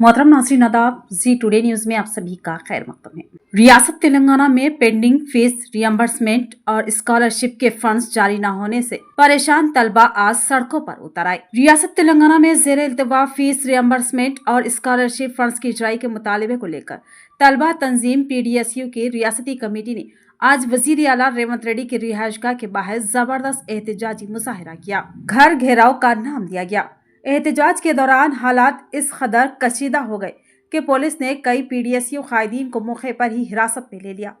मोहतरम नाज़रीन आदाब, जी टुडे न्यूज़ में आप सभी का खैर मकदम है। रियासत तेलंगाना में पेंडिंग फीस रियम्बर्समेंट और स्कॉलरशिप के फंड्स जारी न होने से परेशान तलबा आज सड़कों पर उतर आए। रियासत तेलंगाना में ज़ेरे इल्तिवा फीस रियम्बर्समेंट और स्कॉलरशिप फंड्स की इजराई के मुतालबे को लेकर तलबा तंजीम PDSU की रियासती कमेटी ने आज वजीर आला रेवंत रेड्डी की रिहायशगाह के बाहर जबरदस्त एहतजाजी मुजाहरा किया। घर घेराव का नाम दिया गया। एहतजाज के दौरान हालात इस कदर कशीदा हो गए कि पुलिस ने कई PDSU कायदीन को मौके पर ही हिरासत में ले लिया।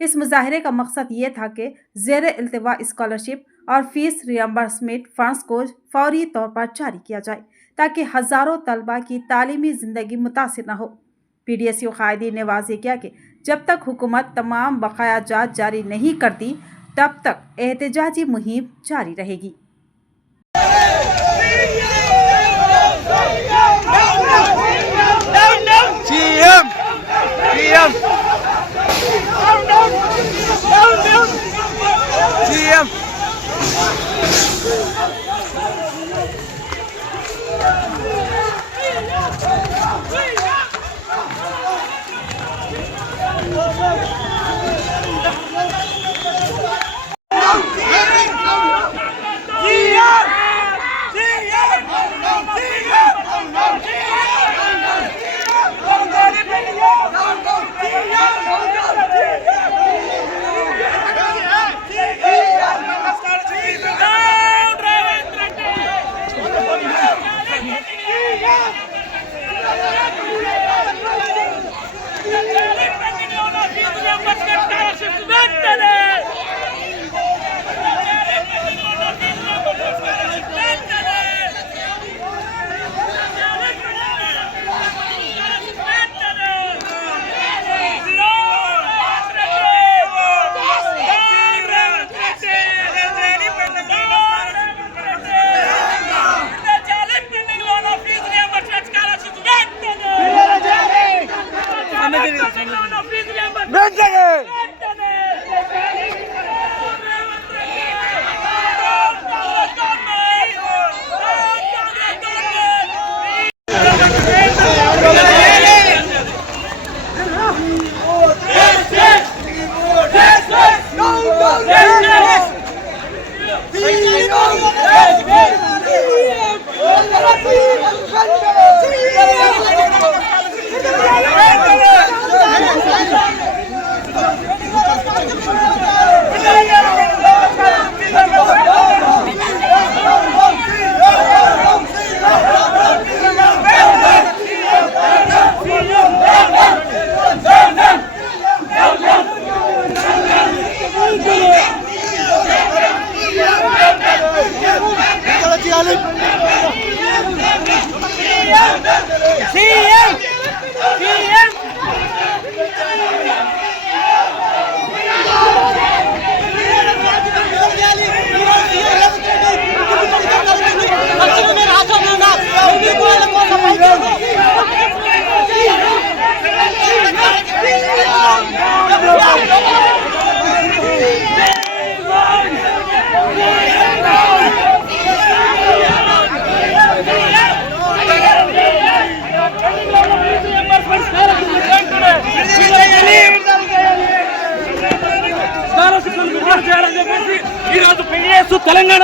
इस मुजाहरे का मकसद ये था कि ज़ेरे इल्तिवा स्कॉलरशिप और फीस रियम्बर्समेंट फंड्स को फौरी तौर पर जारी किया जाए ताकि हज़ारों तलबा की तालीमी ज़िंदगी मुतासिर न हो। PDSU कायदीन ने वाज़ेह किया कि जब तक हुकूमत तमाम बकाया जात जारी नहीं करती तब तक एहतजाजी मुहिम जारी रहेगी। PDSU తెలంగాణ